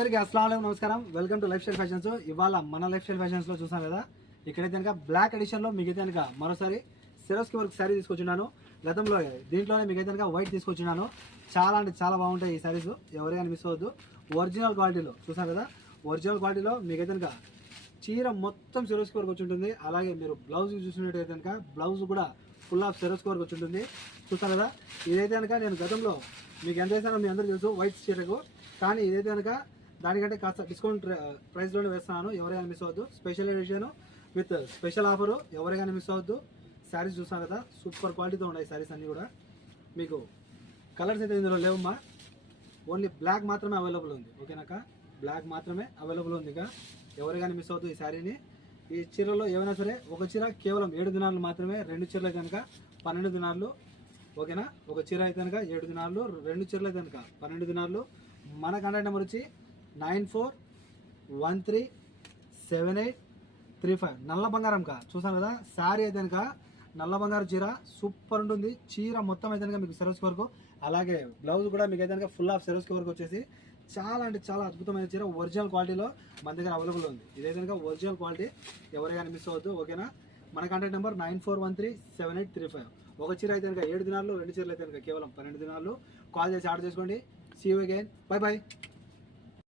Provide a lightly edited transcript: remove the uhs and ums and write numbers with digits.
అందరికీ అస్సలాము నమస్కారం. Welcome to life style fashions. ఇవాళ మన లైఫ్ స్టైల్ ఫ్యాషన్స్ లో చూసాం కదా, ఇక్కడైతే కనుక బ్లాక్ ఎడిషన్ లో మీకు కనుక మరోసారి సిరోస్కి వర్క్ శారీ తీసుకొచ్చున్నాను. గతంలో దీంట్లోనే మీకు కనుక వైట్ తీసుకొచ్చున్నాను. చాలా అంటే చాలా బాగుంటాయి ఈ శారీస్, ఎవరైనా మిస్ అవ్వద్దు. ఒరిజినల్ క్వాలిటీలో చూసాం కదా, ఒరిజినల్ క్వాలిటీలో మీకు కనుక చీర మొత్తం సిరోస్కి వర్క్ వచ్చి ఉంటుంది. అలాగే మీరు బ్లౌజ్ చూసినట్టయితే కనుక బ్లౌజ్ కూడా ఫుల్ ఆఫ్ సిరోస్కి వర్క్ వచ్చి ఉంటుంది. చూసారు కదా, ఇదైతే కనుక నేను గతంలో మీకు ఎంత వేసానో మీ అందరూ తెలుసు వైట్ చీరకు, కానీ ఇదైతే కనుక దానికంటే కాస్త డిస్కౌంట్ ప్రైస్లోనే వేస్తున్నాను. ఎవరైనా మిస్ అవ్వద్దు. Special edition with special offer, ఎవరైనా మిస్ అవ్వద్దు. శారీస్ చూస్తాను కదా, సూపర్ క్వాలిటీతో ఉన్నాయి శారీస్ అన్నీ కూడా. మీకు కలర్స్ అయితే ఇందులో లేవమ్మా, ఓన్లీ బ్లాక్ మాత్రమే అవైలబుల్ ఉంది. ఓకేనాక, బ్లాక్ మాత్రమే అవైలబుల్ ఉంది. ఇక ఎవరికైనా మిస్ అవ్వద్దు ఈ శారీని. ఈ చీరలో ఏమైనా సరే ఒక చీర కేవలం 7 దినాలు మాత్రమే, 2 చీరలు కనుక 12 దినాలు. ఓకేనా, ఒక చీర అయితే కనుక 7 దినాలు, 2 చీరలు అయితే కనుక 12 దినాలు. మన కాంటాక్ట్ నెంబర్ వచ్చి 94137835. నల్ల బంగారం కా చూసాను కదా, శారీ అయితే కనుక నల్ల బంగారం చీర సూపర్ ఉంటుంది. చీర మొత్తం అయితే కనుక మీకు సిరోస్కి వరకు, అలాగే బ్లౌజ్ కూడా మీకు అయితే కనుక ఫుల్ ఆఫ్ సిరోస్కి వరకు వచ్చేసి చాలా అంటే చాలా అద్భుతమైన చీర ఒరిజినల్ క్వాలిటీలో మన దగ్గర అవైలబుల్ ఉంది. ఇదైతే కనుక ఒరిజినల్ క్వాలిటీ, ఎవరైనా మిస్ అవ్వద్దు. ఓకేనా, మన కాంటాక్ట్ నెంబర్ 94137835. ఒక చీర అయితే కనుక 7 దినాలు, 2 చీరలు అయితే కనుక కేవలం 12 దినాలు. కాల్ చేసి ఆర్డర్ చేసుకోండి. See you again, bye by.